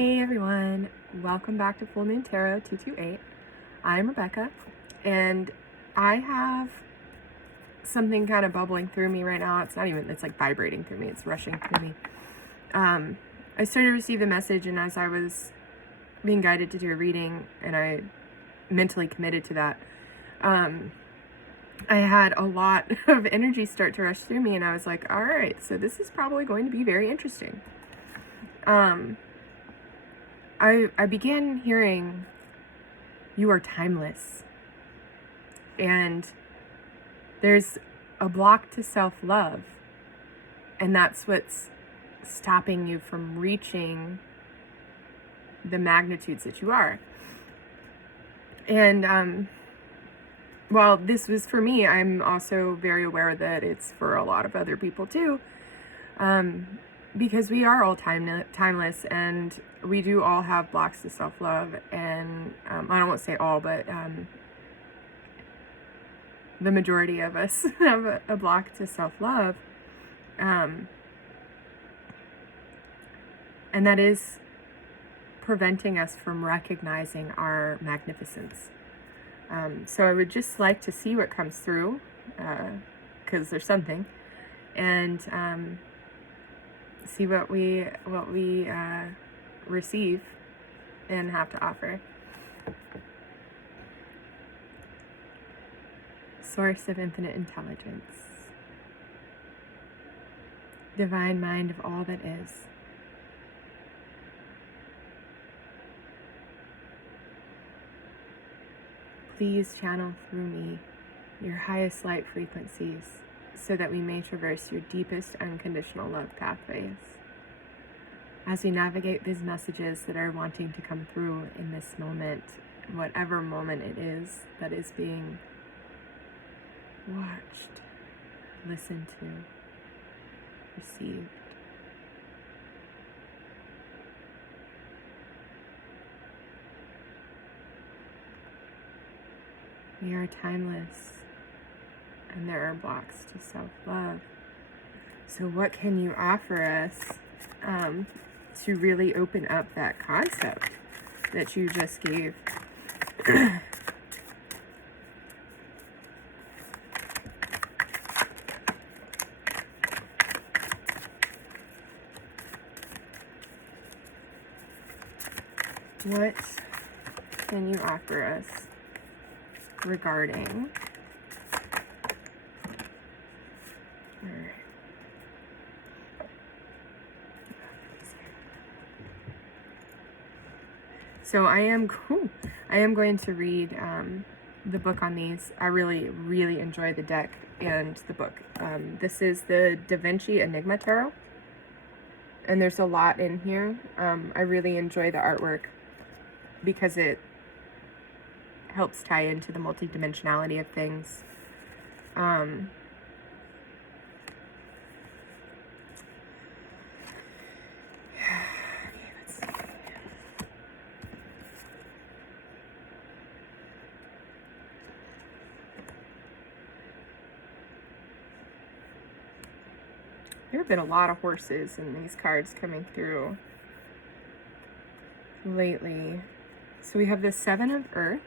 Hey everyone, welcome back to Full Moon Tarot 228. I'm Rebecca, and I have something kind of bubbling through me right now. It's like vibrating through me, it's rushing through me. I started to receive the message, and as I was being guided to do a reading, and I mentally committed to that, I had a lot of energy start to rush through me, and I was like, all right, so this is probably going to be very interesting. I began hearing, "You are timeless," and there's a block to self-love, and that's what's stopping you from reaching the magnitudes that you are. And while this was for me, I'm also very aware that it's for a lot of other people too, because we are all timeless, and we do all have blocks to self-love. And I don't want to say all, but the majority of us have a block to self-love, and that is preventing us from recognizing our magnificence. So I would just like to see what comes through, because there's something, and see what we receive and have to offer. Source of infinite intelligence, divine mind of all that is, please channel through me your highest light frequencies, so that we may traverse your deepest unconditional love pathways. As we navigate these messages that are wanting to come through in this moment, whatever moment it is that is being watched, listened to, received. We are timeless, and there are blocks to self-love. So what can you offer us to really open up that concept that you just gave? What can you offer us regarding So I am going to read the book on these. I really enjoy the deck and the book. This is the Da Vinci Enigma Tarot, and there's a lot in here. I really enjoy the artwork because it helps tie into the multidimensionality of things. There have been a lot of horses in these cards coming through lately. So we have the Seven of Earth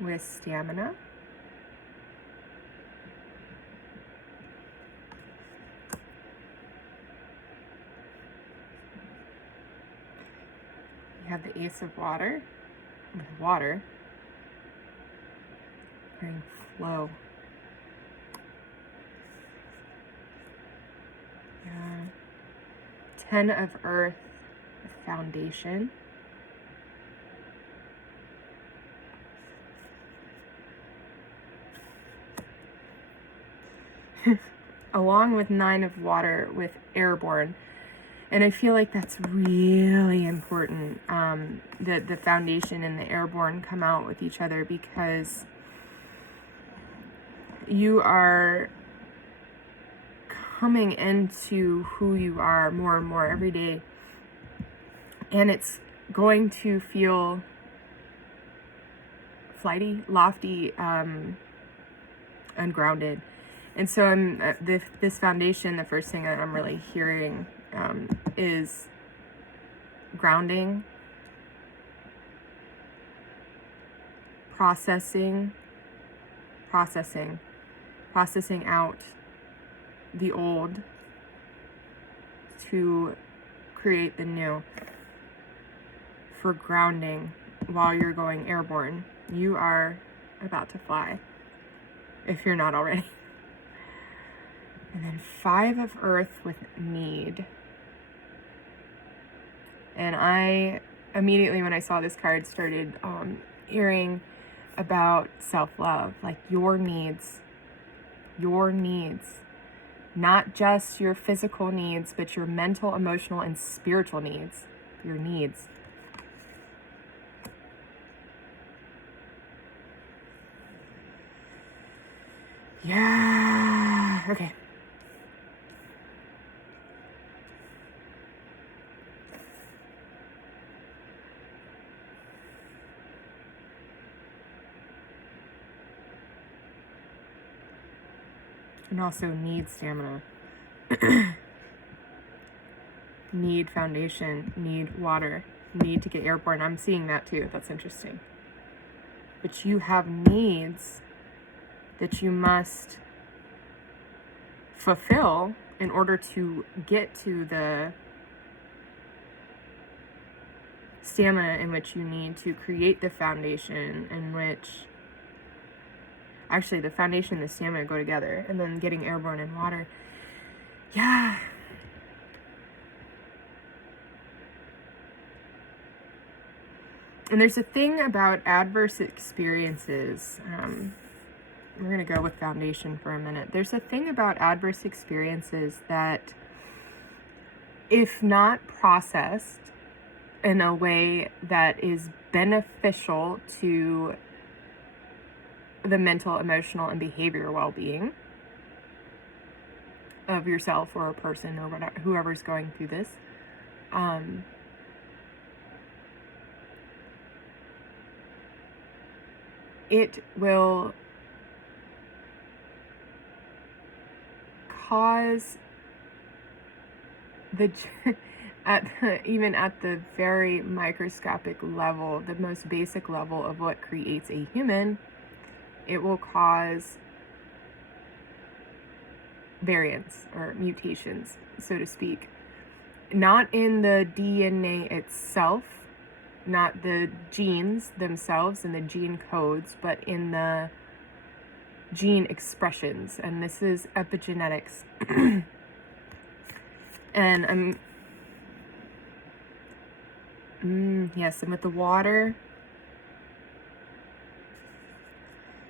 with stamina. We have the Ace of Water with water. Hearing flow. Ten of Earth, foundation. Along with Nine of Water with airborne. And I feel like that's really important, that the foundation and the airborne come out with each other, because you are coming into who you are more and more every day, and it's going to feel flighty, lofty, ungrounded. And so this foundation, the first thing that I'm really hearing is grounding, processing out the old to create the new. For grounding while you're going airborne, you are about to fly, if you're not already. And then 5 of Earth with need. And I immediately, when I saw this card, started hearing about self-love, like your needs, not just your physical needs, but your mental, emotional, and spiritual needs, your needs. Yeah, okay. And also need stamina. Need foundation, need water, need to get airborne. I'm seeing that too. That's interesting. But you have needs that you must fulfill in order to get to the stamina in which you need to create the foundation, in which actually the foundation and the stamina go together, and then getting airborne in water. Yeah. And there's a thing about adverse experiences. We're going to go with foundation for a minute. There's a thing about adverse experiences that, if not processed in a way that is beneficial to the mental, emotional, and behavioral well-being of yourself or a person or whatever, whoever's going through this, it will cause even at the very microscopic level, the most basic level of what creates a human, it will cause variants or mutations, so to speak. Not in the DNA itself, not the genes themselves and the gene codes, but in the gene expressions. And this is epigenetics. And yes, and with the water,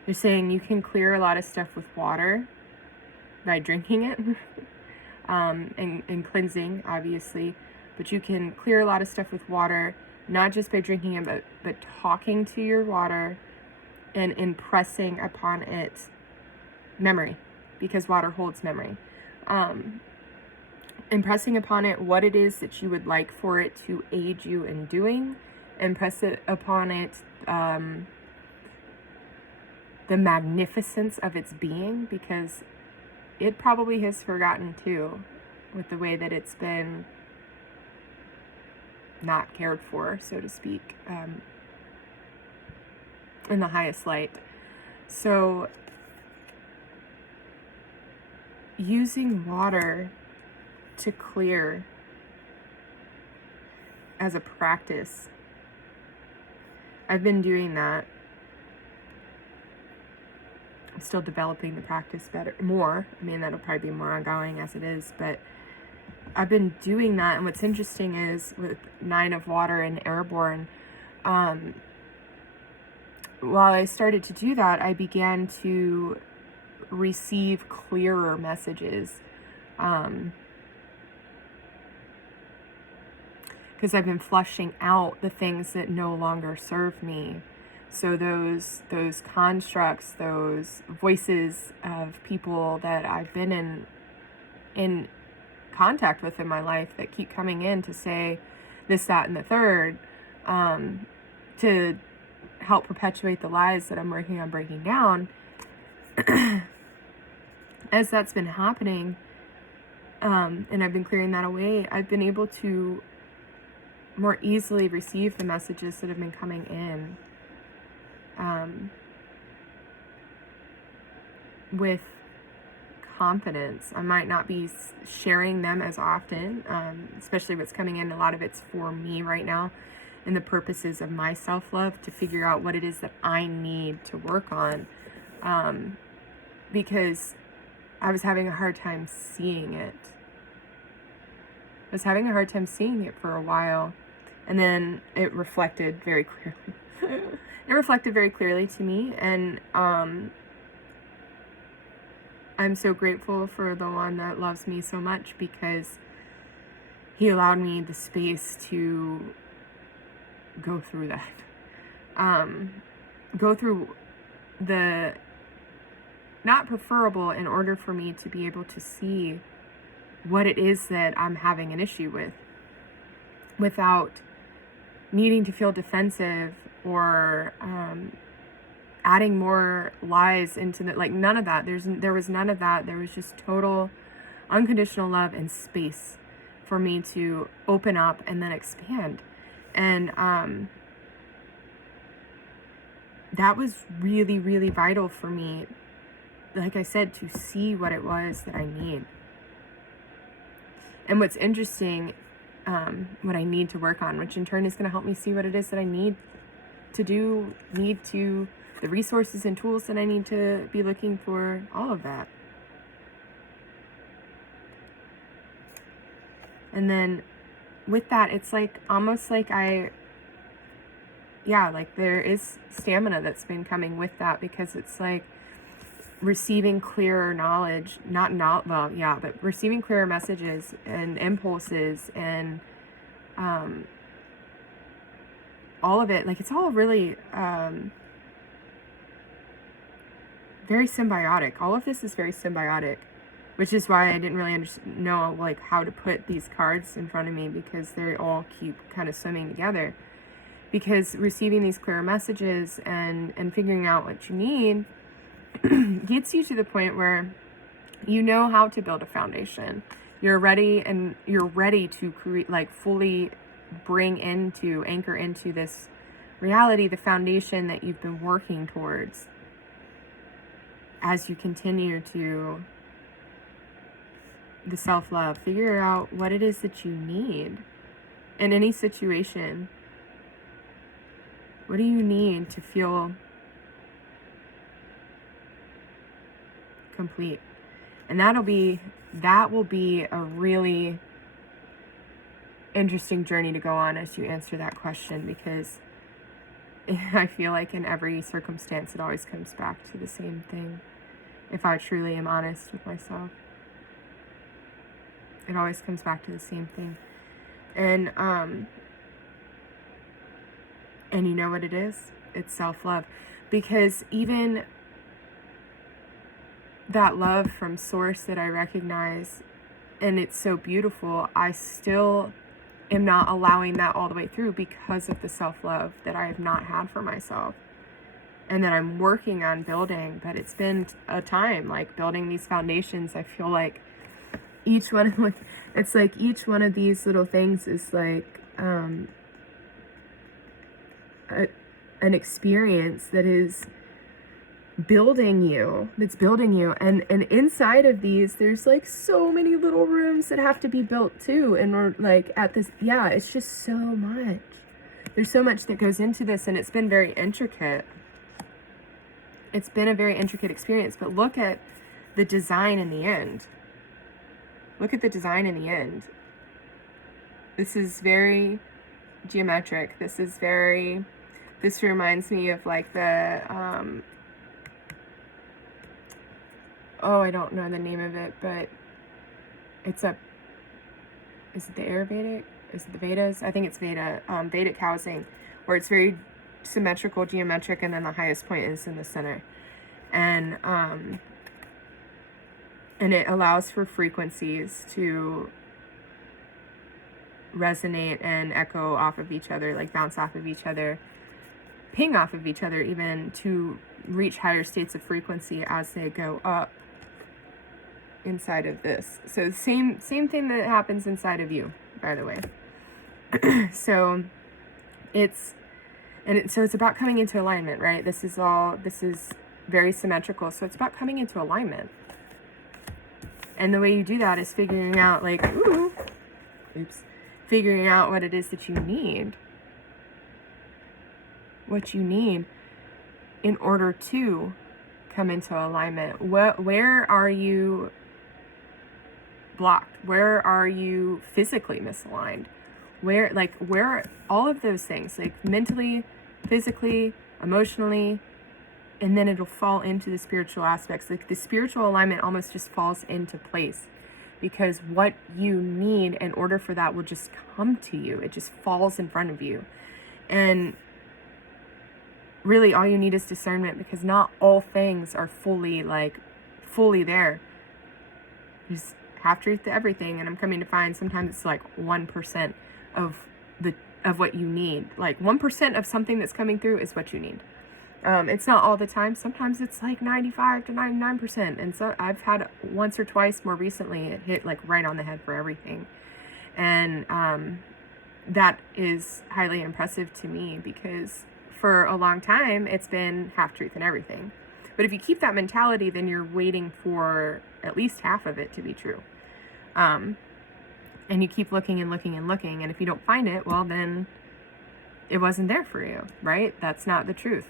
they're saying you can clear a lot of stuff with water by drinking it, and cleansing, obviously. But you can clear a lot of stuff with water, not just by drinking it, but talking to your water and impressing upon it memory, because water holds memory. Impressing upon it what it is that you would like for it to aid you in doing. Impress it upon it the magnificence of its being, because it probably has forgotten too, with the way that it's been not cared for, so to speak, in the highest light. So using water to clear as a practice, I've been doing that. I'm still developing the practice more. I mean, that'll probably be more ongoing as it is, but I've been doing that. And what's interesting is with 9 of water and airborne, while I started to do that, I began to receive clearer messages. Because I've been flushing out the things that no longer serve me. So those constructs, those voices of people that I've been in contact with in my life that keep coming in to say this, that, and the third, to help perpetuate the lies that I'm working on breaking down. As that's been happening, and I've been clearing that away, I've been able to more easily receive the messages that have been coming in with confidence. I might not be sharing them as often, especially what's coming in. A lot of it's for me right now and the purposes of my self-love, to figure out what it is that I need to work on, because I was having a hard time seeing it. I was having a hard time seeing it for a while, and then it reflected very clearly. It reflected very clearly to me, and I'm so grateful for the one that loves me so much, because he allowed me the space to go through that. Go through the not preferable, in order for me to be able to see what it is that I'm having an issue with, without needing to feel defensive or adding more lies into the, like, none of that. There was none of that. There was just total unconditional love and space for me to open up and then expand. And that was really, really vital for me, like I said, to see what it was that I need. And what's interesting, what I need to work on, which in turn is going to help me see what it is that I need to the resources and tools that I need to be looking for, all of that. And then with that, it's like, almost like like there is stamina that's been coming with that, because it's like receiving clearer knowledge, but receiving clearer messages and impulses and all of it. Like, it's all really very symbiotic. All of this is very symbiotic, which is why I didn't really know like how to put these cards in front of me, because they all keep kind of swimming together. Because receiving these clearer messages and figuring out what you need gets you to the point where you know how to build a foundation. You're ready to create, like, fully anchor into this reality, the foundation that you've been working towards as you continue to the self-love. Figure out what it is that you need in any situation. What do you need to feel complete? And that will be a really interesting journey to go on as you answer that question, because I feel like in every circumstance it always comes back to the same thing. If I truly am honest with myself, it always comes back to the same thing. And you know what it is? It's self-love. Because even that love from source that I recognize, and it's so beautiful, I still am not allowing that all the way through, because of the self-love that I have not had for myself, and that I'm working on building. But it's been a time, like, building these foundations. I feel like each one of these little things is like an experience that is building you, and inside of these there's like so many little rooms that have to be built too, and we're like at this, it's just so much. There's so much that goes into this, and it's been very intricate. It's been a very intricate experience, but look at the design in the end. This is very geometric. This reminds me of like the I don't know the name of it, but is it the Ayurvedic? Is it the Vedas? I think it's Vedic housing, where it's very symmetrical, geometric, and then the highest point is in the center. And it allows for frequencies to resonate and echo off of each other, like bounce off of each other, ping off of each other, even to reach higher states of frequency as they go up inside of this. So same thing that happens inside of you, by the way. So it's about coming into alignment, right? This is very symmetrical. So it's about coming into alignment. And the way you do that is figuring out figuring out what it is that you need. What you need in order to come into alignment. Where are you blocked? Where are you physically misaligned? Where all of those things, like mentally, physically, emotionally, and then it'll fall into the spiritual aspects. Like the spiritual alignment almost just falls into place, because what you need in order for that will just come to you. It just falls in front of you. And really all you need is discernment, because not all things are fully there. There's half truth to everything, and I'm coming to find sometimes it's like 1% of what you need. Like 1% of something that's coming through is what you need. It's not all the time. Sometimes it's like 95 to 99%. And so I've had once or twice more recently, it hit like right on the head for everything. And that is highly impressive to me, because for a long time, it's been half truth and everything. But if you keep that mentality, then you're waiting for at least half of it to be true. And you keep looking and looking and looking. And if you don't find it, well, then it wasn't there for you, right? That's not the truth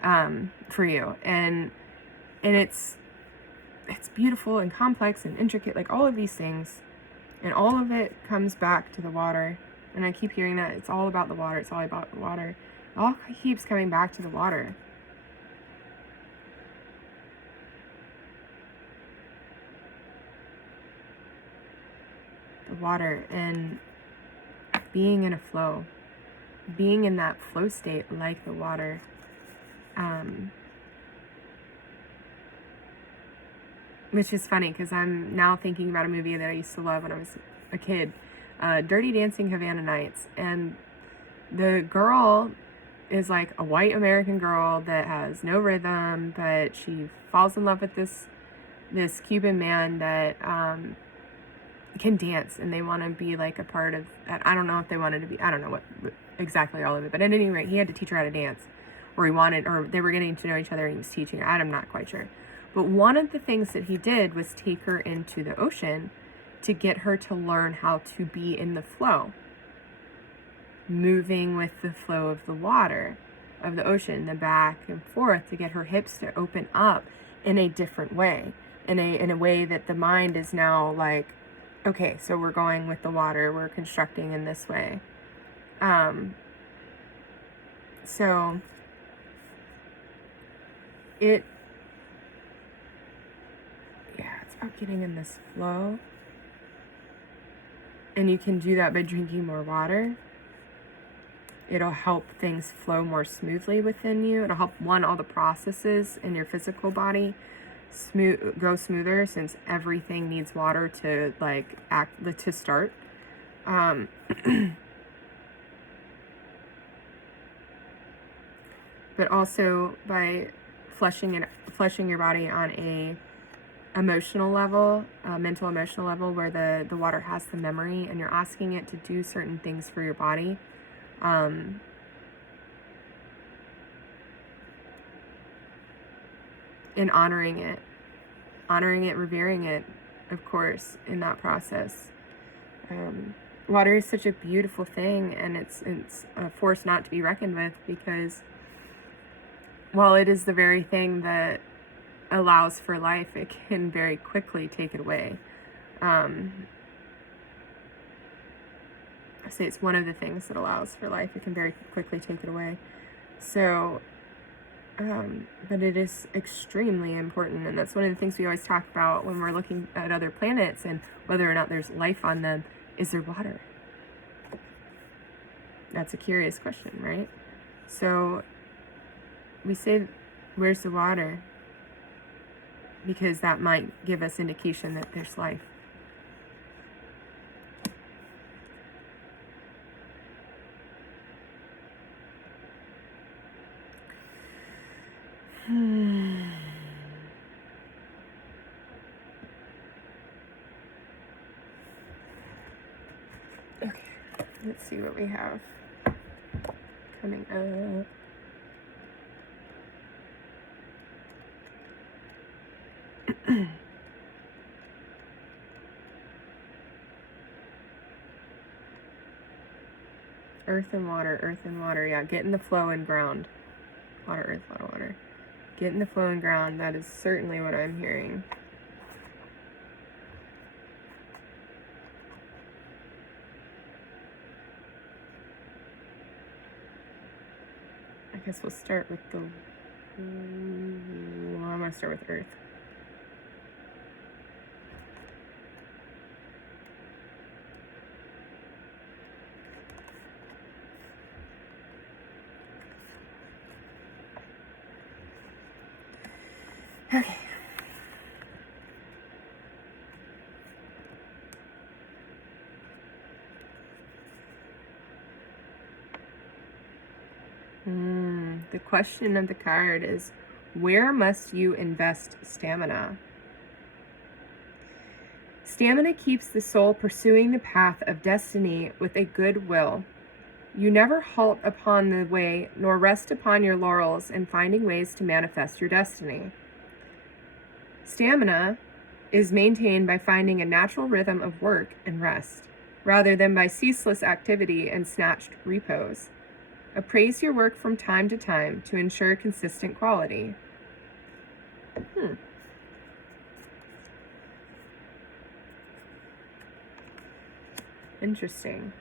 for you. And it's beautiful and complex and intricate, like all of these things. And all of it comes back to the water. And I keep hearing that it's all about the water. It's all about the water. It all keeps coming back to the water. The water, and being in a flow, being in that flow state like the water. Which is funny, because I'm now thinking about a movie that I used to love when I was a kid, Dirty Dancing Havana Nights. And the girl is like a white American girl that has no rhythm, but she falls in love with this Cuban man that can dance, and they want to be like a part of that. I don't know if they wanted to be, I don't know what exactly all of it, but at any rate, he had to teach her how to dance, or they were getting to know each other and he was teaching her. I'm not quite sure. But one of the things that he did was take her into the ocean to get her to learn how to be in the flow, moving with the flow of the water, of the ocean, the back and forth, to get her hips to open up in a different way, in a way that the mind is now like, okay, so we're going with the water, we're constructing in this way. So it's about getting in this flow. And you can do that by drinking more water. It'll help things flow more smoothly within you. It'll help, all the processes in your physical body go smoother, since everything needs water to to start. But also by fleshing your body on a emotional level, mental emotional level, where the water has the memory, and you're asking it to do certain things for your body. And honoring it, revering it, of course, in that process. Water is such a beautiful thing, and it's a force not to be reckoned with, because while it is the very thing that allows for life, it can very quickly take it away. I say it's one of the things that allows for life. It can very quickly take it away. So, but it is extremely important, and that's one of the things we always talk about when we're looking at other planets and whether or not there's life on them. Is there water? That's a curious question, right? So we say, where's the water? Because that might give us indication that there's life. Okay. Let's see what we have coming up. Earth and water. Yeah, get in the flow and ground. Water, earth, water. Get in the flow and ground. That is certainly what I'm hearing. I guess we'll start with the... I'm going to start with earth. Okay. The question of the card is, where must you invest stamina? Stamina keeps the soul pursuing the path of destiny with a good will. You never halt upon the way, nor rest upon your laurels in finding ways to manifest your destiny. Stamina is maintained by finding a natural rhythm of work and rest, rather than by ceaseless activity and snatched repose. Appraise your work from time to time to ensure consistent quality. Interesting.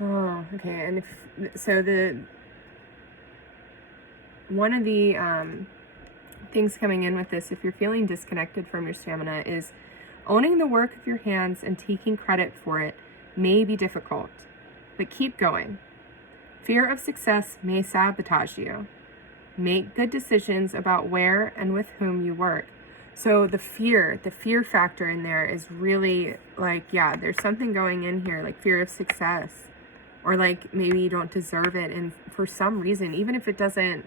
Oh, okay. And one of the things coming in with this, if you're feeling disconnected from your stamina, is owning the work of your hands and taking credit for it may be difficult, but keep going. Fear of success may sabotage you. Make good decisions about where and with whom you work. So the fear factor in there is really like, yeah, there's something going in here, like fear of success, or like maybe you don't deserve it. And for some reason, even if it doesn't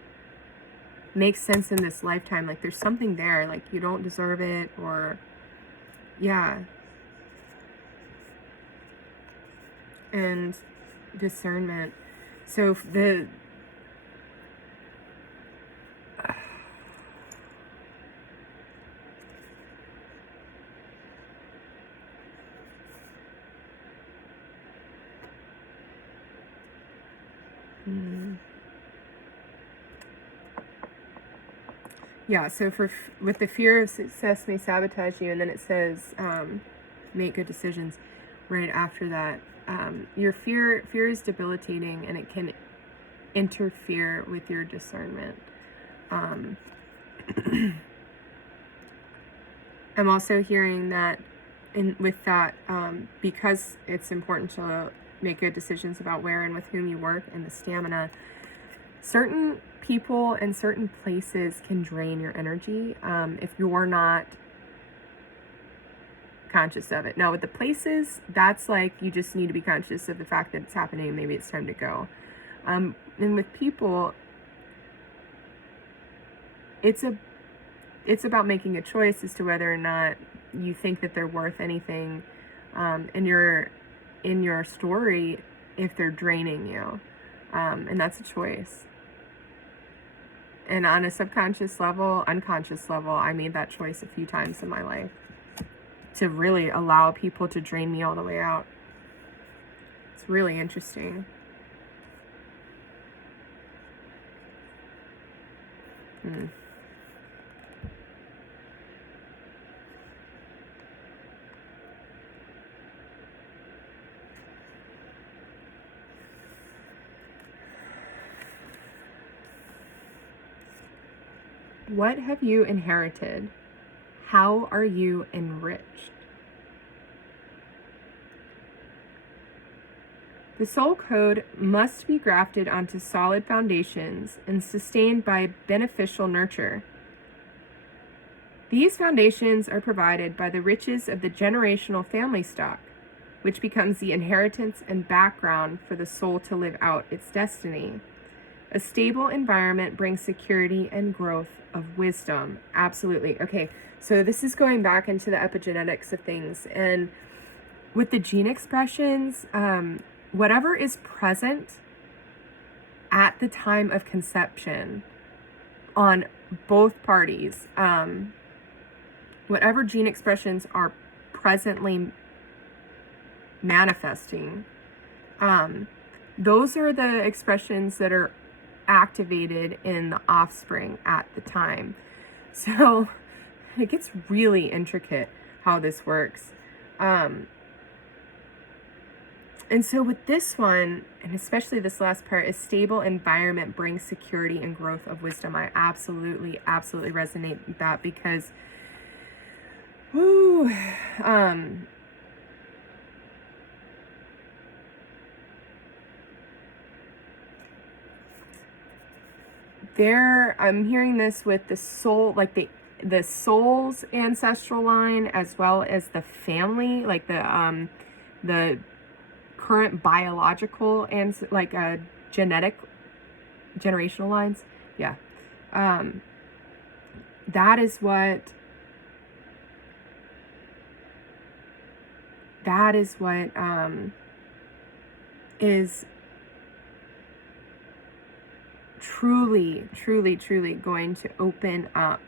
make sense in this lifetime, like there's something there, like you don't deserve it, or yeah. And discernment. So the yeah, so with the fear of success may sabotage you, and then it says make good decisions right after that. Your fear is debilitating, and it can interfere with your discernment. I'm also hearing that with that, because it's important to make good decisions about where and with whom you work and the stamina, certain people and certain places can drain your energy if you're not conscious of it. Now with the places, that's like you just need to be conscious of the fact that it's happening and maybe it's time to go. And with people, it's about making a choice as to whether or not you think that they're worth anything in your story if they're draining you. And that's a choice. And on a subconscious level, unconscious level, I made that choice a few times in my life to really allow people to drain me all the way out. It's really interesting. What have you inherited? How are you enriched? The soul code must be grafted onto solid foundations and sustained by beneficial nurture. These foundations are provided by the riches of the generational family stock, which becomes the inheritance and background for the soul to live out its destiny. A stable environment brings security and growth of wisdom. Absolutely. Okay, so this is going back into the epigenetics of things. And with the gene expressions, whatever is present at the time of conception on both parties, whatever gene expressions are presently manifesting, those are the expressions that are activated in the offspring at the time. So it gets really intricate how this works. And so with this one, and especially this last part, a stable environment brings security and growth of wisdom. I absolutely resonate with that because, I'm hearing this with the soul, like the soul's ancestral line, as well as the family, like the current biological and like genetic generational lines. Yeah. That is what is truly going to open up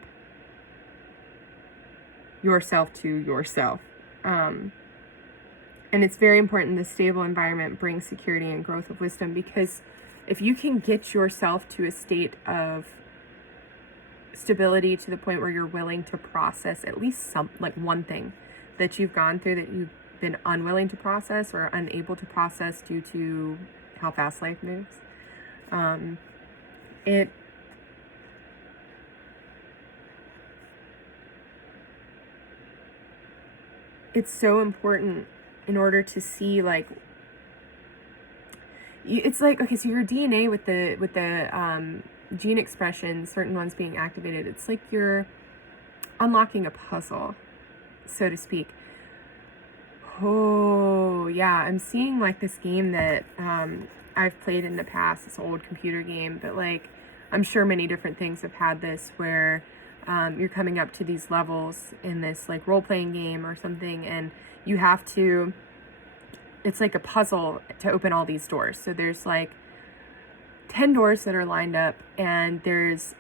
yourself to yourself. And it's very important the stable environment brings security and growth of wisdom, because if you can get yourself to a state of stability to the point where you're willing to process at least one thing that you've gone through that you've been unwilling to process or unable to process due to how fast life moves, it's so important in order to see, like, it's like, okay, so your DNA with the gene expression, certain ones being activated, it's like you're unlocking a puzzle, so to speak. Oh yeah, I'm seeing like this game that I've played in the past, this old computer game, but like I'm sure many different things have had this where you're coming up to these levels in this like role-playing game or something, and you have to, it's like a puzzle to open all these doors. So there's like 10 doors that are lined up, and there's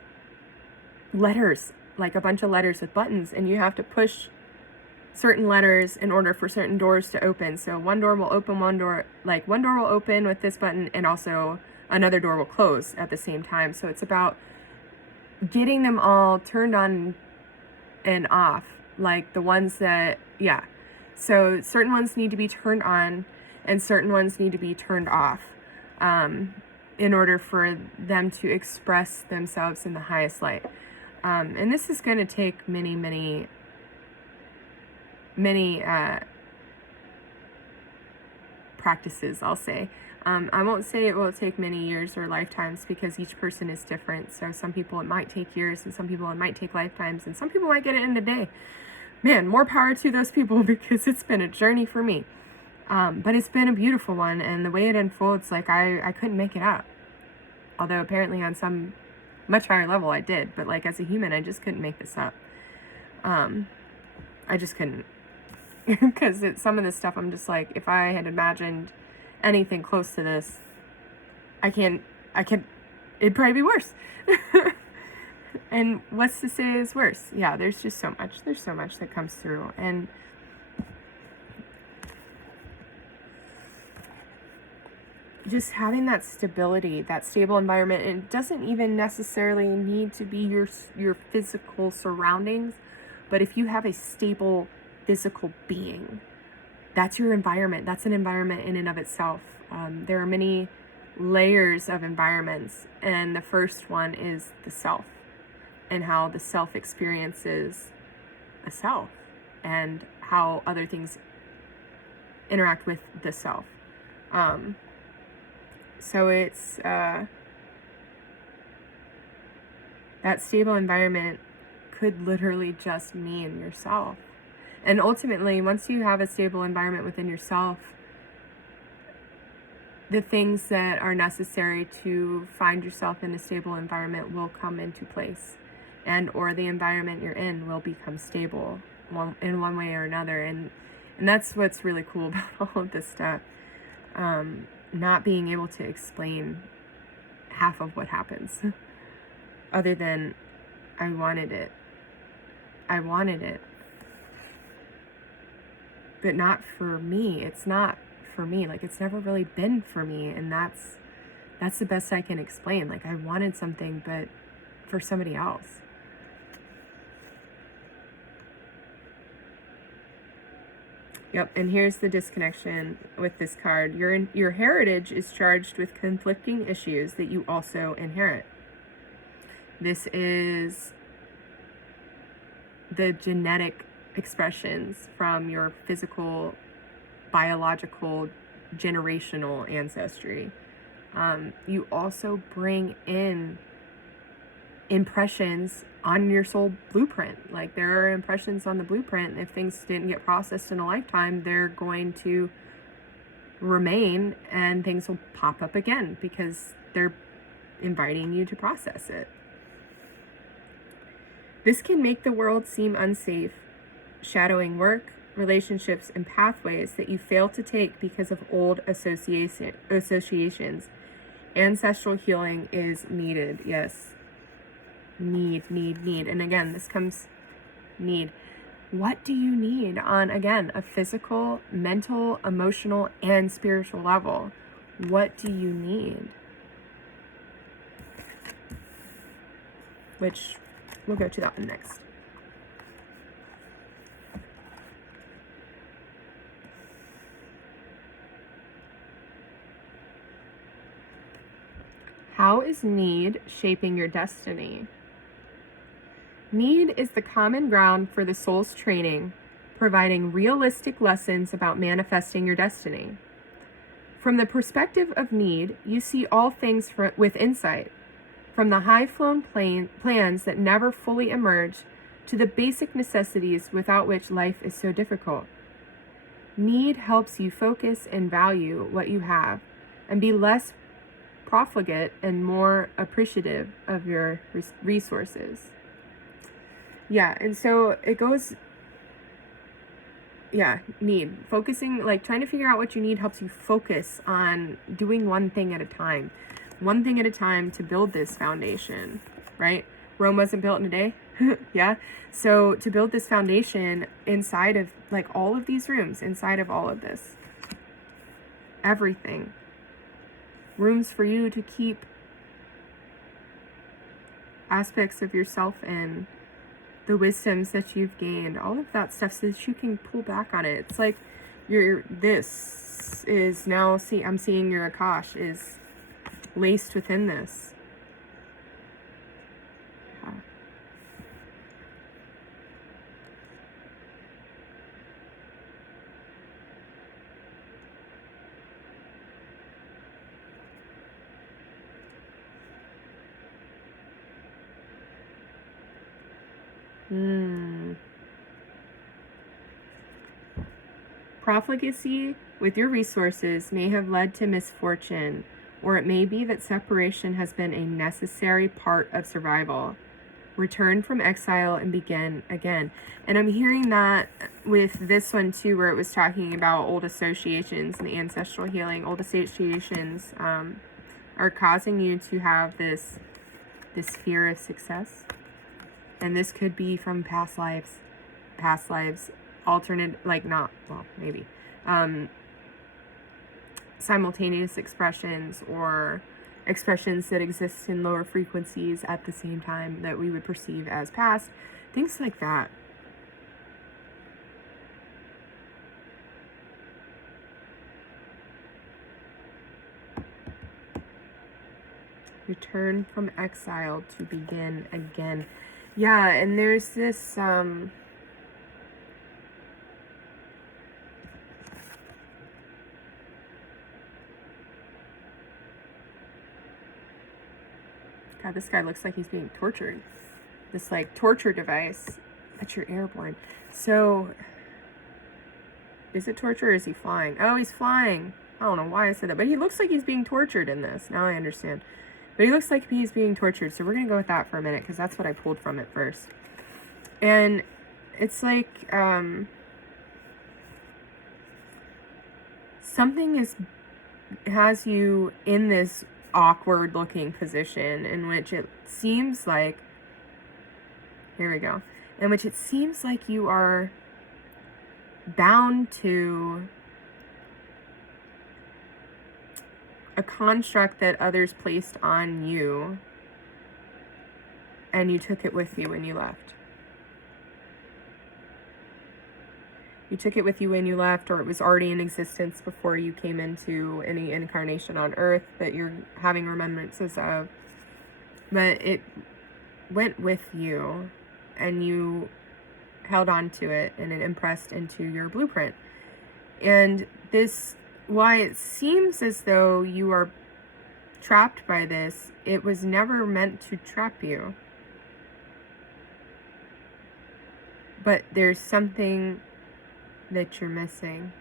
letters, like a bunch of letters with buttons, and you have to push certain letters in order for certain doors to open. So one door will open, one door will open with this button, and also another door will close at the same time. So it's about getting them all turned on and off, like the ones that, yeah. So certain ones need to be turned on and certain ones need to be turned off in order for them to express themselves in the highest light. And this is going to take many practices, I'll say. I won't say it will take many years or lifetimes, because each person is different. So some people it might take years, and some people it might take lifetimes, and some people might get it in a day. Man, more power to those people, because it's been a journey for me. But it's been a beautiful one, and the way it unfolds, like I couldn't make it up. Although apparently on some much higher level I did, but like as a human, I just couldn't make this up. I just couldn't. Because some of this stuff, I'm just like, if I had imagined anything close to this, I can't, it'd probably be worse. And what's to say is worse? Yeah, there's just so much. There's so much that comes through. And just having that stability, that stable environment, and it doesn't even necessarily need to be your physical surroundings, but if you have a stable physical being, that's your environment. That's an environment in and of itself. There are many layers of environments, and the first one is the self, and how the self experiences a self, and how other things interact with the self. So it's that stable environment could literally just mean yourself. And ultimately, once you have a stable environment within yourself, the things that are necessary to find yourself in a stable environment will come into place, and or the environment you're in will become stable in one way or another. And that's what's really cool about all of this stuff. Not being able to explain half of what happens other than I wanted it, but not for me. It's not for me. Like, it's never really been for me, and that's the best I can explain. Like, I wanted something, but for somebody else. Yep, and here's the disconnection with this card. Your heritage is charged with conflicting issues that you also inherit. This is the genetic expressions from your physical, biological, generational ancestry. You also bring in impressions on your soul blueprint. Like, there are impressions on the blueprint. If things didn't get processed in a lifetime, they're going to remain, and things will pop up again because they're inviting you to process it. This can make the world seem unsafe, shadowing work, relationships, and pathways that you fail to take because of old associations. Ancestral healing is needed. Yes. Need. And again, this comes need. What do you need on, again, a physical, mental, emotional, and spiritual level? What do you need? Which we'll go to that one next. How is need shaping your destiny? Need is the common ground for the soul's training, providing realistic lessons about manifesting your destiny. From the perspective of need, you see all things with insight, from the high-flown plans that never fully emerge to the basic necessities without which life is so difficult. Need helps you focus and value what you have and be less profligate and more appreciative of your resources. Yeah, and so it goes, need. Focusing, like trying to figure out what you need helps you focus on doing one thing at a time to build this foundation, right? Rome wasn't built in a day. Yeah. So to build this foundation inside of like all of these rooms, inside of all of this, everything, rooms for you to keep aspects of yourself in, the wisdoms that you've gained, all of that stuff, so that you can pull back on it. It's like this is now, I'm seeing your Akash is laced within this. Profligacy with your resources may have led to misfortune, or it may be that separation has been a necessary part of survival. Return from exile and begin again. And I'm hearing that with this one too, where it was talking about old associations and the ancestral healing. Old associations are causing you to have this fear of success. And this could be from past lives, alternate, like not, well, maybe, simultaneous expressions, or expressions that exist in lower frequencies at the same time that we would perceive as past, things like that. Return from exile to begin again. Yeah, and there's this, God, this guy looks like he's being tortured. This, like, torture device, but you're airborne. So, is it torture or is he flying? Oh, he's flying. I don't know why I said that, but he looks like he's being tortured in this. Now I understand. But he looks like he's being tortured, so we're going to go with that for a minute, because that's what I pulled from it first. And it's like, something has you in this awkward looking position in which it seems like, here we go, in which it seems like you are bound to a construct that others placed on you, and you took it with you when you left. You took it with you when you left, or it was already in existence before you came into any incarnation on Earth that you're having remembrances of. But it went with you, and you held on to it, and it impressed into your blueprint. And this, why it seems as though you are trapped by this, it was never meant to trap you. But there's something that you're missing.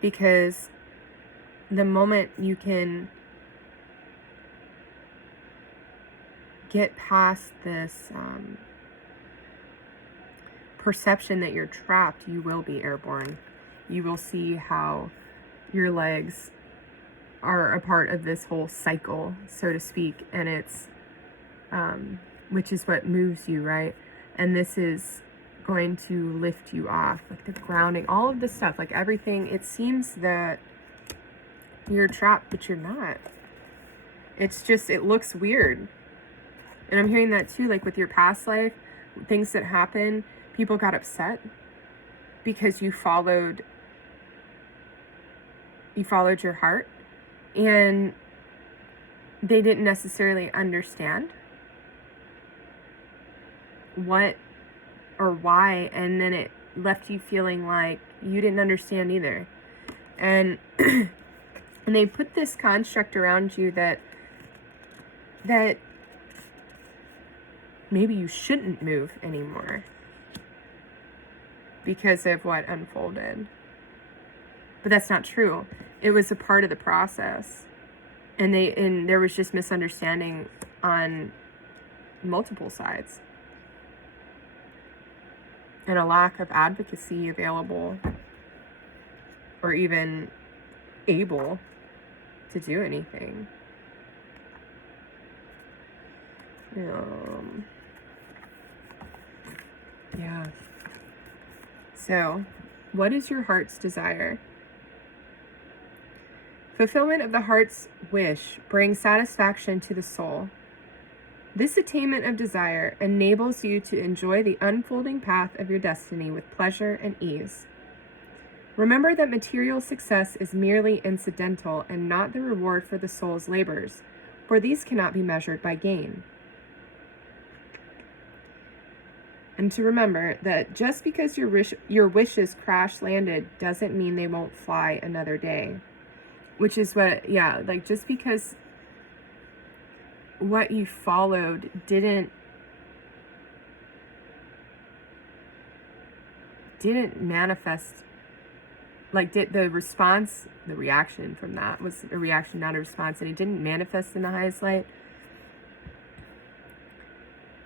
Because the moment you can get past this perception that you're trapped, you will be airborne. You will see how your legs are a part of this whole cycle, so to speak, and it's which is what moves you, right? And this is going to lift you off, like the grounding, all of this stuff, like everything. It seems that you're trapped, but you're not. It's just, it looks weird. And I'm hearing that too, like with your past life, things that happen, people got upset because you followed your heart, and they didn't necessarily understand what or why, and then it left you feeling like you didn't understand either. And and they put this construct around you that maybe you shouldn't move anymore because of what unfolded. But that's not true. It was a part of the process. And there was just misunderstanding on multiple sides. And a lack of advocacy available or even able to do anything. Yeah. So, what is your heart's desire? Fulfillment of the heart's wish brings satisfaction to the soul. This attainment of desire enables you to enjoy the unfolding path of your destiny with pleasure and ease. Remember that material success is merely incidental and not the reward for the soul's labors, for these cannot be measured by gain. And to remember that just because your wishes crash landed doesn't mean they won't fly another day. Which is what, like just because what you followed didn't manifest, like did the reaction from that was a reaction, not a response, and it didn't manifest in the highest light,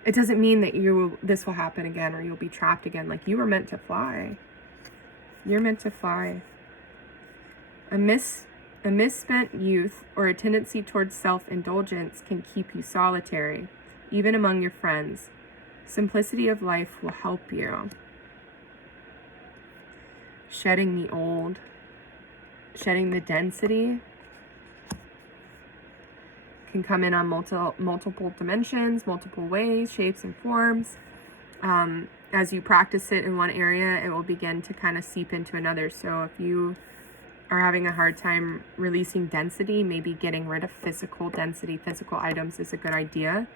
it doesn't mean that this will happen again or you'll be trapped again. Like, you were meant to fly. You're meant to fly. A misspent youth or a tendency towards self-indulgence can keep you solitary, even among your friends. Simplicity of life will help you. Shedding the old, shedding the density can come in on multiple dimensions, multiple ways, shapes, and forms. As you practice it in one area, it will begin to kind of seep into another. So if you are having a hard time releasing density, maybe getting rid of physical density, physical items is a good idea.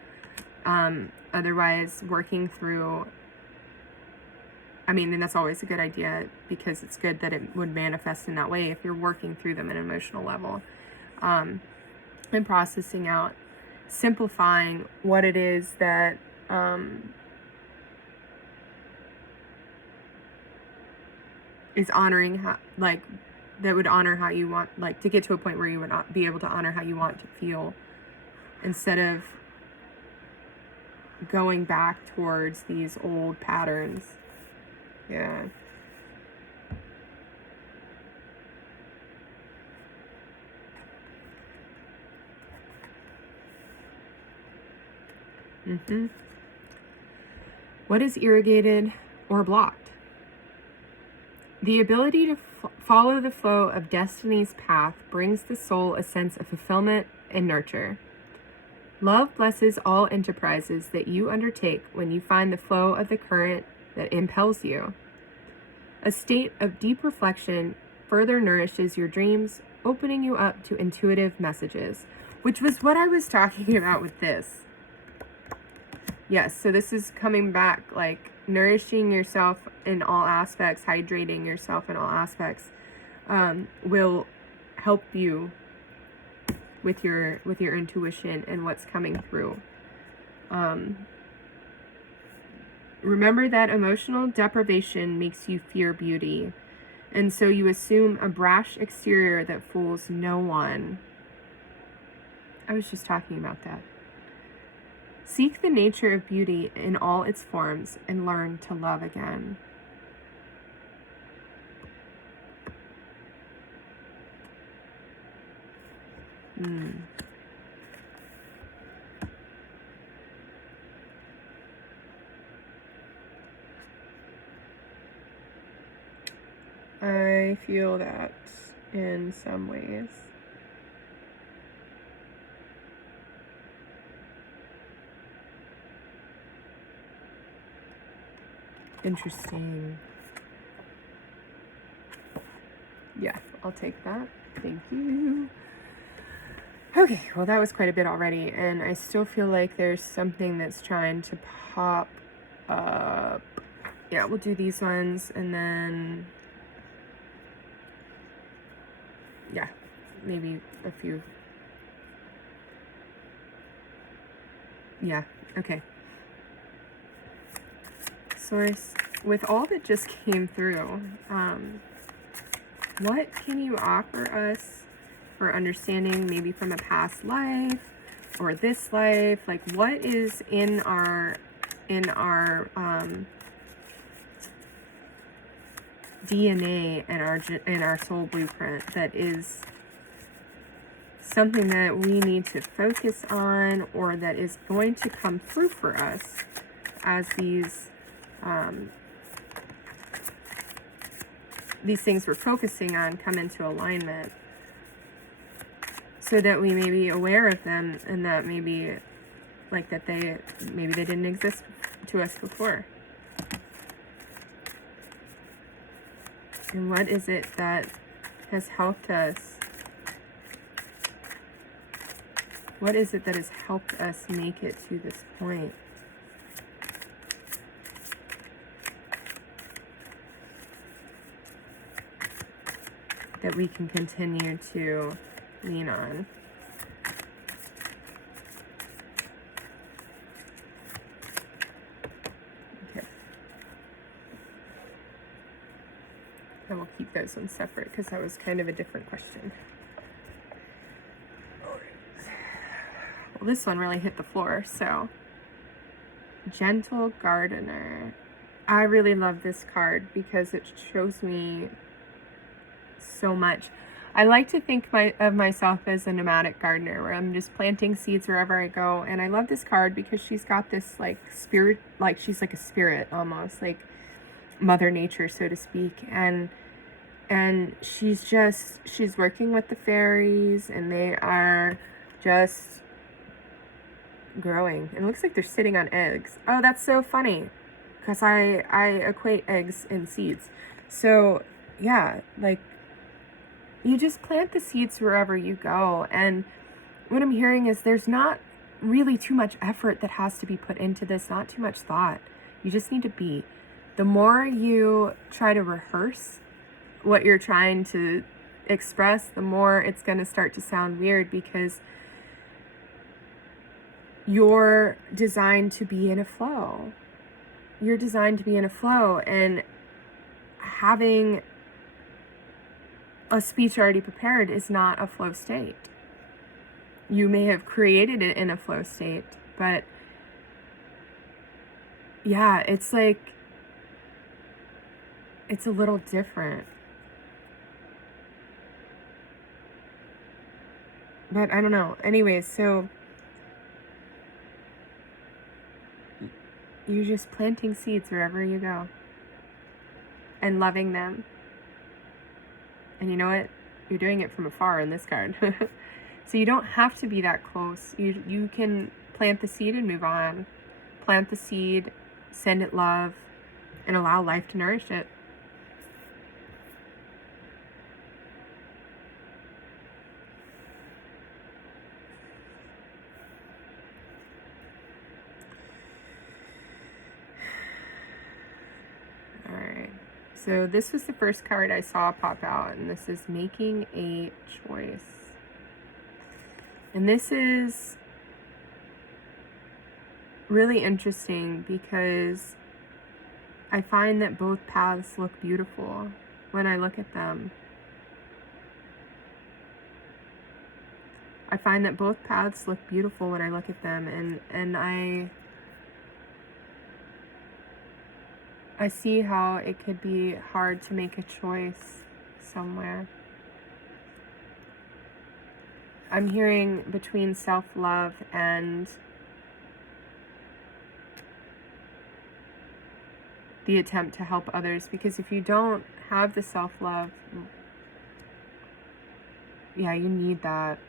Otherwise, working through, and that's always a good idea because it's good that it would manifest in that way if you're working through them at an emotional level. And processing out, simplifying what it is that is honoring how, like, that would honor how you want, like, to get to a point where you would not be able to honor how you want to feel, instead of going back towards these old patterns. Yeah. What is irrigated or blocked? The ability to follow the flow of destiny's path brings the soul a sense of fulfillment and nurture. Love blesses all enterprises that you undertake when you find the flow of the current that impels you. A state of deep reflection further nourishes your dreams, opening you up to intuitive messages, which was what I was talking about with this. Yes, so this is coming back, like, nourishing yourself in all aspects, hydrating yourself in all aspects, will help you with your intuition and what's coming through. Remember that emotional deprivation makes you fear beauty, and so you assume a brash exterior that fools no one. I was just talking about that. Seek the nature of beauty in all its forms and learn to love again. I feel that in some ways. Interesting. Yeah, I'll take that. Thank you. Okay, well, that was quite a bit already, and I still feel like there's something that's trying to pop up. Yeah, we'll do these ones, and then, yeah, maybe a few. Yeah, okay. Source, with all that just came through, what can you offer us for understanding, maybe from a past life or this life? Like, what is in our DNA and our soul blueprint that is something that we need to focus on, or that is going to come through for us as these things we're focusing on come into alignment, so that we may be aware of them, and that maybe, like, that they didn't exist to us before. And what is it that has helped us? What is it that has helped us make it to this point? That we can continue to lean on. Okay. I will keep those ones separate because that was kind of a different question. Well, this one really hit the floor, so. Gentle Gardener. I really love this card because it shows me so much. I like to think of myself as a nomadic gardener, where I'm just planting seeds wherever I go. And I love this card because she's got this, like, spirit, like she's like a spirit almost, like Mother Nature, so to speak. And she's working with the fairies, and they are just growing. It looks like they're sitting on eggs. Oh, that's so funny, because I equate eggs and seeds. So yeah, like, you just plant the seeds wherever you go. And what I'm hearing is there's not really too much effort that has to be put into this, not too much thought. You just need to be. The more you try to rehearse what you're trying to express, the more it's going to start to sound weird, because you're designed to be in a flow. You're designed to be in a flow, and having a speech already prepared is not a flow state. You may have created it in a flow state, but yeah, it's like, it's a little different. But I don't know. Anyways, so you're just planting seeds wherever you go and loving them. And you know what? You're doing it from afar in this card. So you don't have to be that close. You can plant the seed and move on. Plant the seed, send it love, and allow life to nourish it. So this was the first card I saw pop out, and this is making a choice. And this is really interesting because I find that both paths look beautiful when I look at them. I find that both paths look beautiful when I look at them, and I see how it could be hard to make a choice somewhere. I'm hearing between self-love and the attempt to help others, because if you don't have the self-love, yeah, you need that.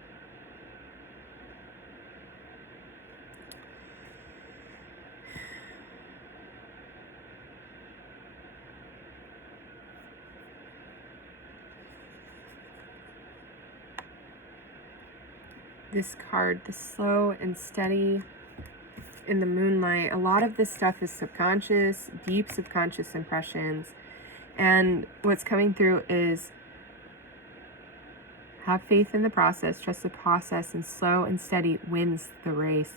This card, the slow and steady in the moonlight, a lot of this stuff is subconscious, deep subconscious impressions. And what's coming through is have faith in the process, trust the process, and slow and steady wins the race.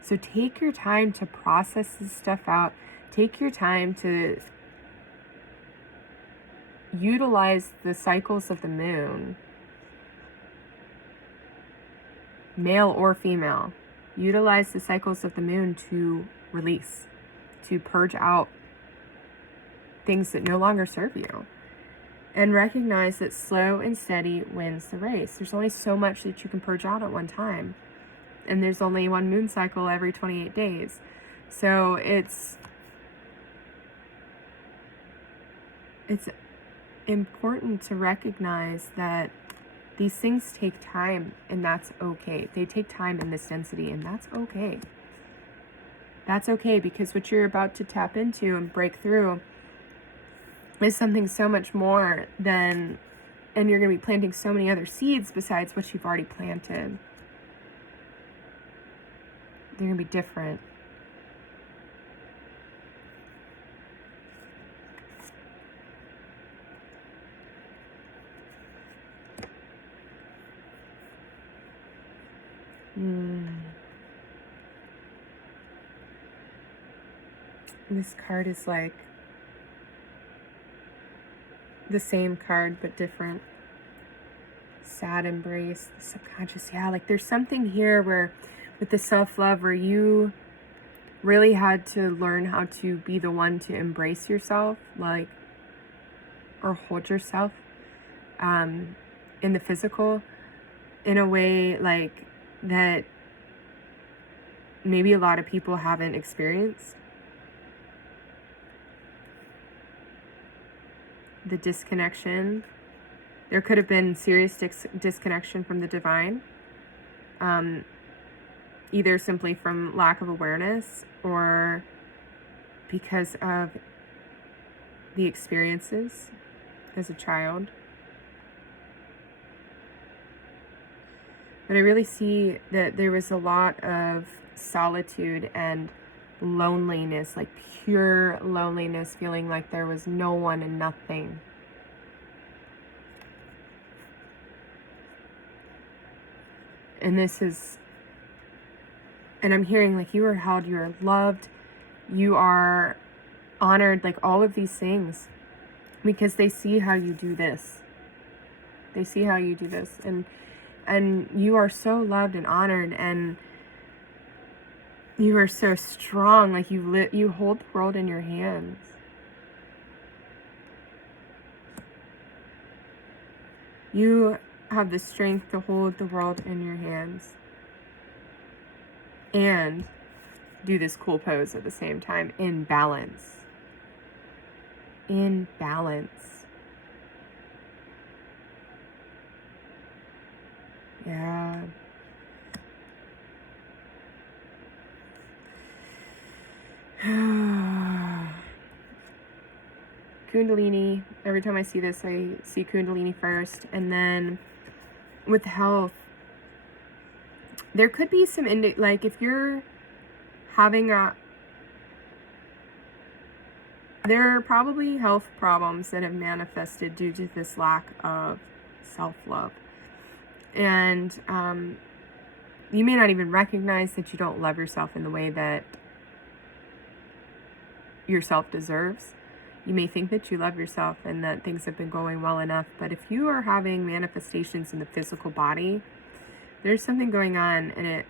So take your time to process this stuff out. Take your time to utilize the cycles of the moon, male or female. Utilize the cycles of the moon to release, to purge out things that no longer serve you. And recognize that slow and steady wins the race. There's only so much that you can purge out at one time. And there's only one moon cycle every 28 days. So it's important to recognize that these things take time, and that's okay. They take time in this density, and that's okay. That's okay, because what you're about to tap into and break through is something so much more than, and you're going to be planting so many other seeds besides what you've already planted. They're going to be different. This card is like the same card but different. Sad embrace, the subconscious. Yeah, like there's something here where with the self-love where you really had to learn how to be the one to embrace yourself, like, or hold yourself in the physical in a way like that maybe a lot of people haven't experienced. The disconnection. There could have been serious disconnection from the divine, either simply from lack of awareness or because of the experiences as a child. But I really see that there was a lot of solitude and loneliness, like pure loneliness, feeling like there was no one and nothing. And this is, and I'm hearing like you are held, you are loved, you are honored, like all of these things, because they see how you do this. They see how you do this, and you are so loved and honored, and you are so strong. Like you hold the world in your hands. You have the strength to hold the world in your hands and do this cool pose at the same time, in balance. In balance. Yeah. Kundalini. Every time I see this, I see Kundalini first. And then with health, there could be some, like if you're having there are probably health problems that have manifested due to this lack of self-love. And you may not even recognize that you don't love yourself in the way that yourself deserves. You may think that you love yourself and that things have been going well enough, but if you are having manifestations in the physical body, there's something going on, and it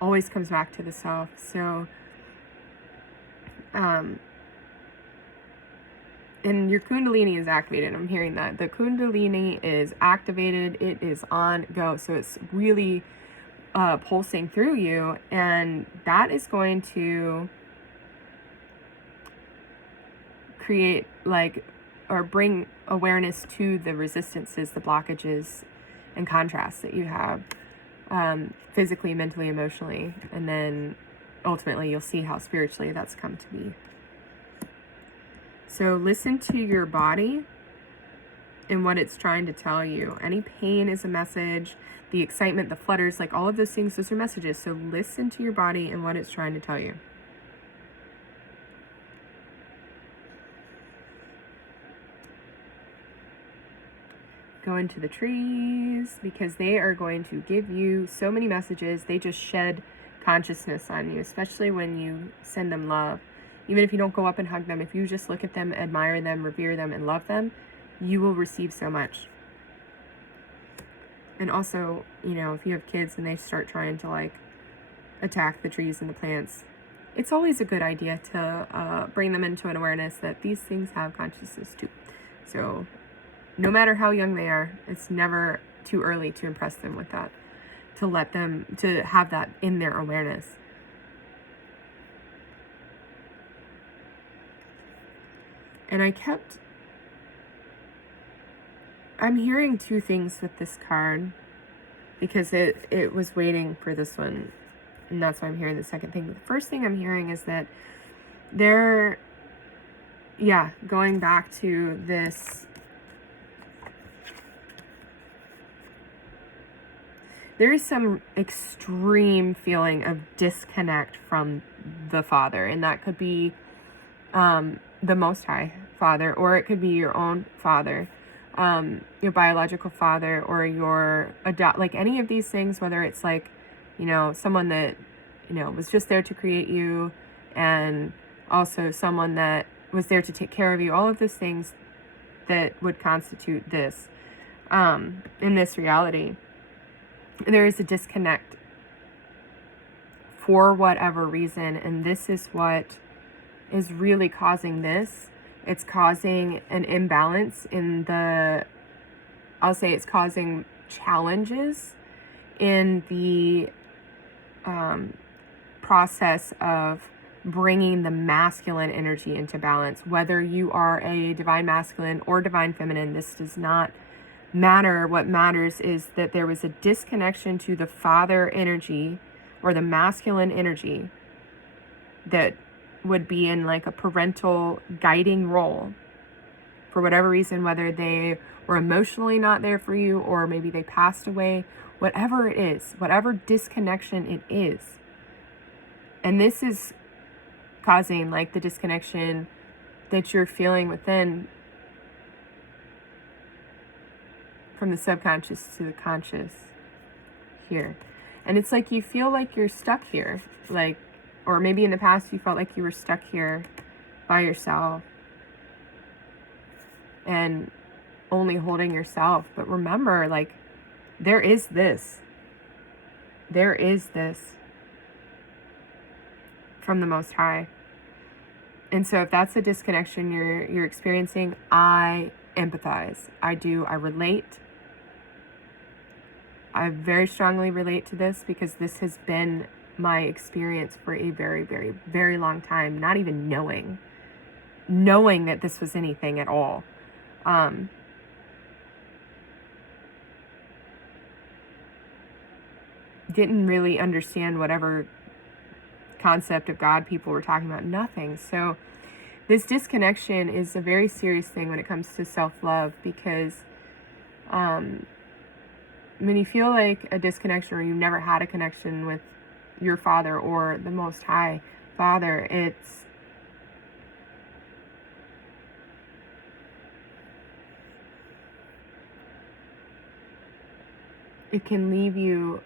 always comes back to the self. So and your Kundalini is activated. I'm hearing that. The Kundalini is activated. It is on go. So it's really pulsing through you. And that is going to create or bring awareness to the resistances, the blockages, and contrasts that you have physically, mentally, emotionally. And then ultimately you'll see how spiritually that's come to be. So listen to your body and what it's trying to tell you. Any pain is a message. The excitement, the flutters, like all of those things, those are messages. So listen to your body and what it's trying to tell you. Go into the trees, because they are going to give you so many messages. They just shed consciousness on you, especially when you send them love. Even if you don't go up and hug them, if you just look at them, admire them, revere them, and love them, you will receive so much. And also, if you have kids and they start trying to attack the trees and the plants, it's always a good idea to bring them into an awareness that these things have consciousness too. So no matter how young they are, it's never too early to impress them with that, to let them, to have that in their awareness. And I'm hearing two things with this card, because it was waiting for this one, and that's why I'm hearing the second thing. But the first thing I'm hearing is that going back to this, there is some extreme feeling of disconnect from the Father, and that could be the Most High Father, or it could be your own father, your biological father, or your any of these things, whether it's someone that was just there to create you, and also someone that was there to take care of you. All of those things that would constitute this in this reality. There is a disconnect for whatever reason, and this is what is really causing this. It's causing an imbalance in it's causing challenges in the process of bringing the masculine energy into balance. Whether you are a divine masculine or divine feminine, this does not matter. What matters is that there was a disconnection to the father energy, or the masculine energy, that would be in a parental guiding role for whatever reason, whether they were emotionally not there for you, or maybe they passed away, whatever it is, whatever disconnection it is. And this is causing the disconnection that you're feeling within, from the subconscious to the conscious here. And it's you feel like you're stuck here, or maybe in the past you felt like you were stuck here by yourself. And only holding yourself. But remember, like, there is this. There is this from the Most High. And so if that's a disconnection you're experiencing, I empathize. I do. I relate. I very strongly relate to this because this has been my experience for a very, very, very long time, not even knowing that this was anything at all. Didn't really understand whatever concept of God people were talking about, nothing. So this disconnection is a very serious thing when it comes to self-love, because when you feel like a disconnection, or you've never had a connection with your Father or the Most High Father, it can leave you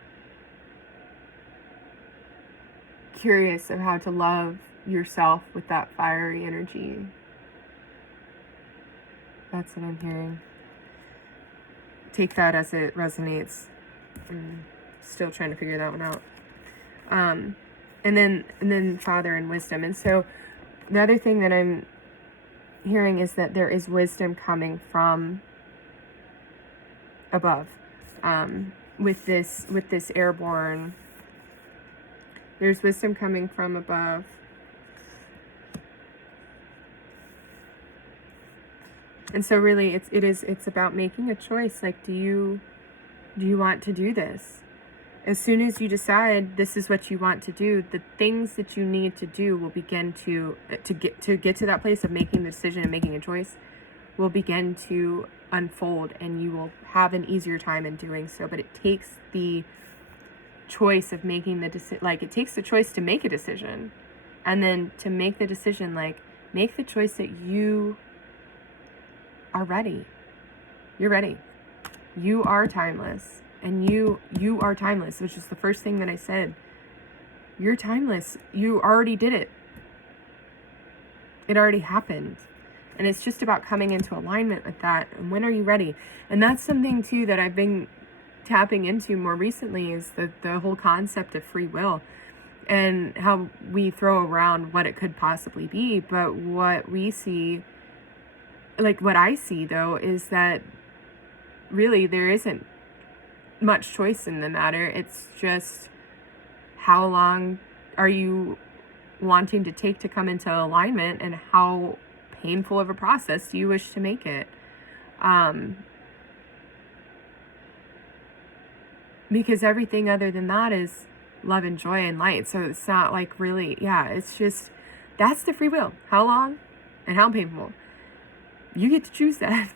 curious of how to love yourself with that fiery energy. That's what I'm hearing. Take that as it resonates. I'm still trying to figure that one out. And then Father and wisdom. And so the other thing that I'm hearing is that there is wisdom coming from above. With this airborne, there's wisdom coming from above. And so really it's about making a choice. Like, do you want to do this? As soon as you decide this is what you want to do, the things that you need to do will begin to get to that place of making the decision and making a choice will begin to unfold, and you will have an easier time in doing so. But it takes the choice of making the decision. Like, it takes the choice to make a decision, and then to make the decision, like, make the choice that you are ready. You're ready. You are timeless, and you are timeless, which is the first thing that I said. You're timeless. You already did it. It already happened. And it's just about coming into alignment with that. And when are you ready? And that's something too that I've been tapping into more recently, is the whole concept of free will, and how we throw around what it could possibly be. But what we see, like what I see though, is that really there isn't much choice in the matter. It's just, how long are you wanting to take to come into alignment, and how painful of a process do you wish to make it? Because everything other than that is love and joy and light. So it's not like really, it's just, that's the free will. How long and how painful. You get to choose that.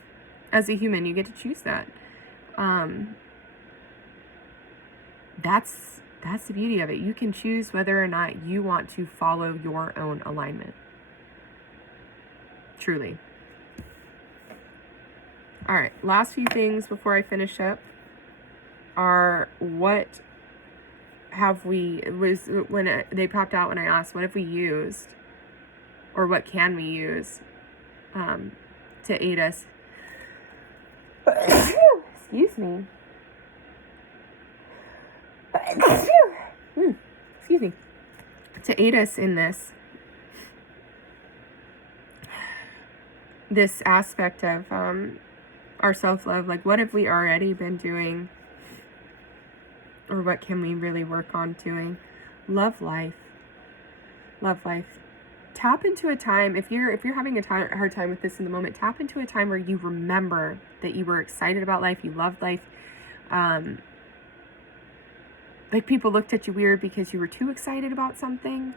As a human, you get to choose that. That's the beauty of it. You can choose whether or not you want to follow your own alignment. Truly. All right, last few things before I finish up are, what have we, they popped out when I asked, what have we used, or what can we use to aid us? Excuse me. Excuse me. To aid us in this aspect of our self-love. Like, what have we already been doing, or what can we really work on doing? Love life. Tap into a time, if you're having a hard time with this in the moment, tap into a time where you remember that you were excited about life, you loved life. Like, people looked at you weird because you were too excited about something.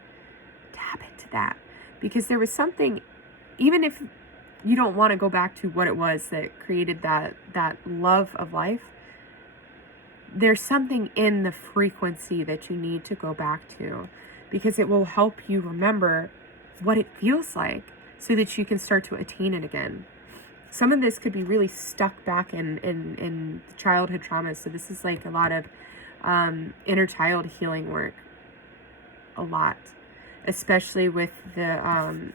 Tap into that, because there was something, even if you don't want to go back to what it was that created that love of life, there's something in the frequency that you need to go back to, because it will help you remember what it feels like, so that you can start to attain it again. Some of this could be really stuck back in childhood traumas. So this is like a lot of inner child healing work. A lot. Especially with the,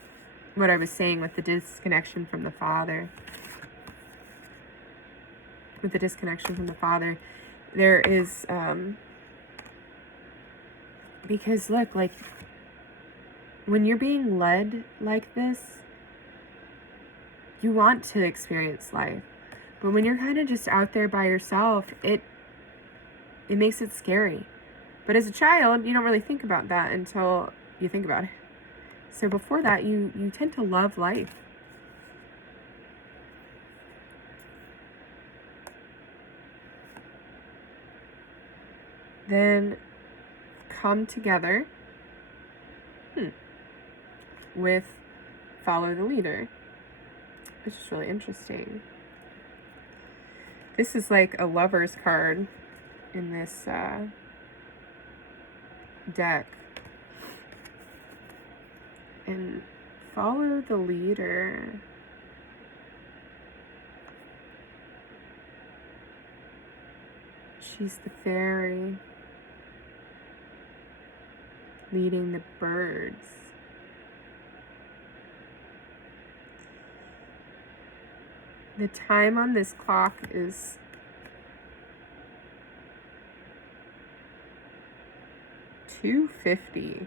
what I was saying with the disconnection from the Father. with the disconnection from the Father, there is, because look, like, when you're being led like this, you want to experience life. But when you're kind of just out there by yourself, it makes it scary. But as a child, you don't really think about that until you think about it. So before that, you tend to love life. Then come together with follow the leader, which is really interesting. This is like a lover's card in this deck. And follow the leader. She's the fairy leading the birds. The time on this clock is 2:50.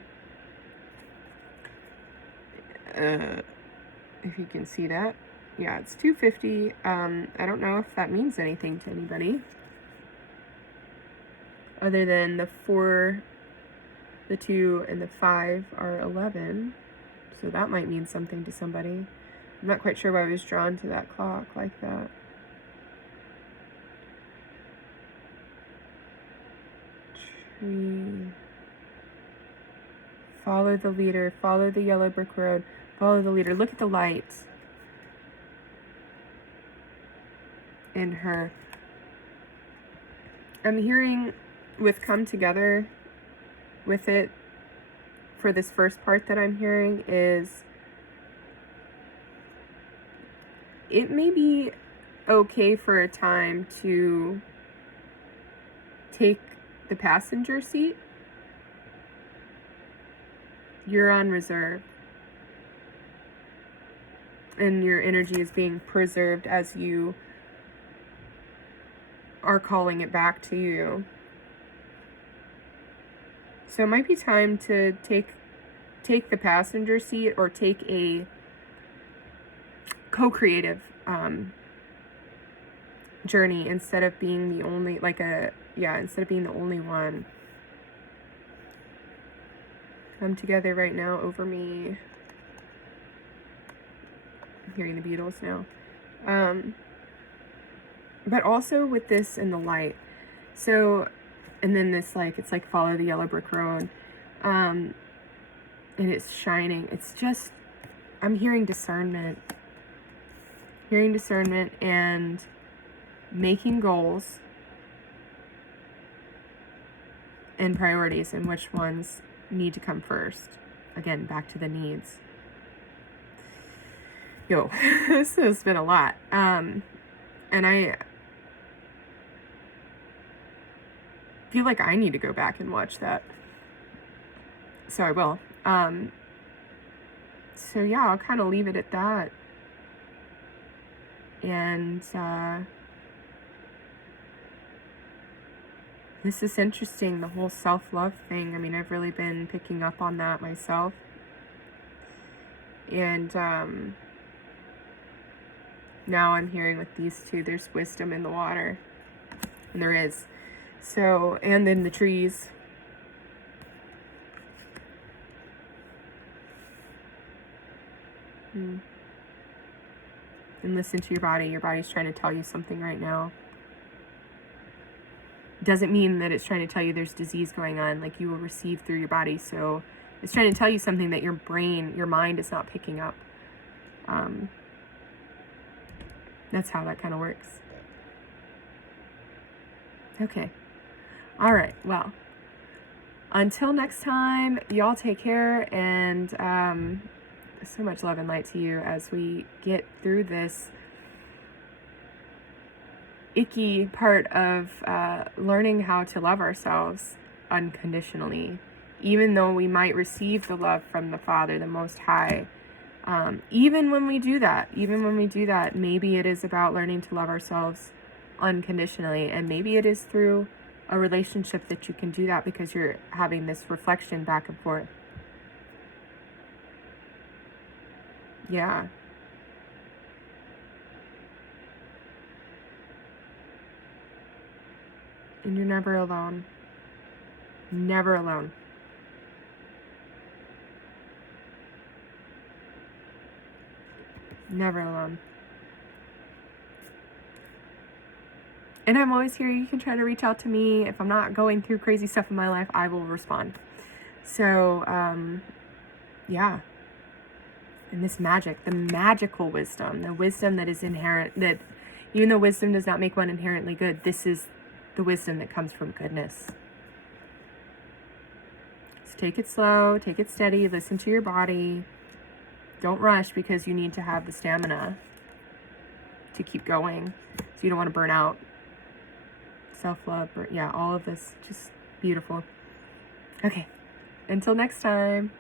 If you can see that. Yeah, it's 2:50. I don't know if that means anything to anybody. Other than the 4, the 2, and the 5 are 11. So that might mean something to somebody. I'm not quite sure why I was drawn to that clock like that. Tree. Follow the leader. Follow the yellow brick road. Follow the leader. Look at the light in her. I'm hearing with come together with it for this first part that I'm hearing is it may be okay for a time to take the passenger seat. You're on reserve. And your energy is being preserved as you are calling it back to you. So it might be time to take the passenger seat or take a co-creative journey instead of being the only, instead of being the only one. Come together right now over me. I'm hearing the Beatles now. But also with this in the light. So, and then this, it's like follow the yellow brick road. And it's shining. It's just, I'm hearing discernment. Hearing discernment and making goals and priorities and which ones need to come first. Again, back to the needs. This has been a lot. And I feel like I need to go back and watch that. So I will. So yeah, I'll kind of leave it at that. And this is interesting, the whole self-love thing. I mean, I've really been picking up on that myself. And now I'm hearing with these two, there's wisdom in the water. And there is. So, and in the trees. And listen to your body. Your body's trying to tell you something right now. Doesn't mean that it's trying to tell you there's disease going on, like you will receive through your body. So it's trying to tell you something that your brain, your mind is not picking up. That's how that kind of works. Okay. All right. Well, until next time, y'all take care, and so much love and light to you as we get through this icky part of learning how to love ourselves unconditionally, even though we might receive the love from the Father, the Most High. Even when we do that, maybe it is about learning to love ourselves unconditionally. And maybe it is through a relationship that you can do that, because you're having this reflection back and forth. Yeah. And you're never alone. Never alone. Never alone. And I'm always here. You can try to reach out to me. If I'm not going through crazy stuff in my life, I will respond. So, yeah. And this magic, the magical wisdom, the wisdom that is inherent, that even though wisdom does not make one inherently good, this is the wisdom that comes from goodness. So take it slow, take it steady, listen to your body. Don't rush, because you need to have the stamina to keep going. So you don't want to burn out. Self-love, yeah, all of this, just beautiful. Okay, until next time.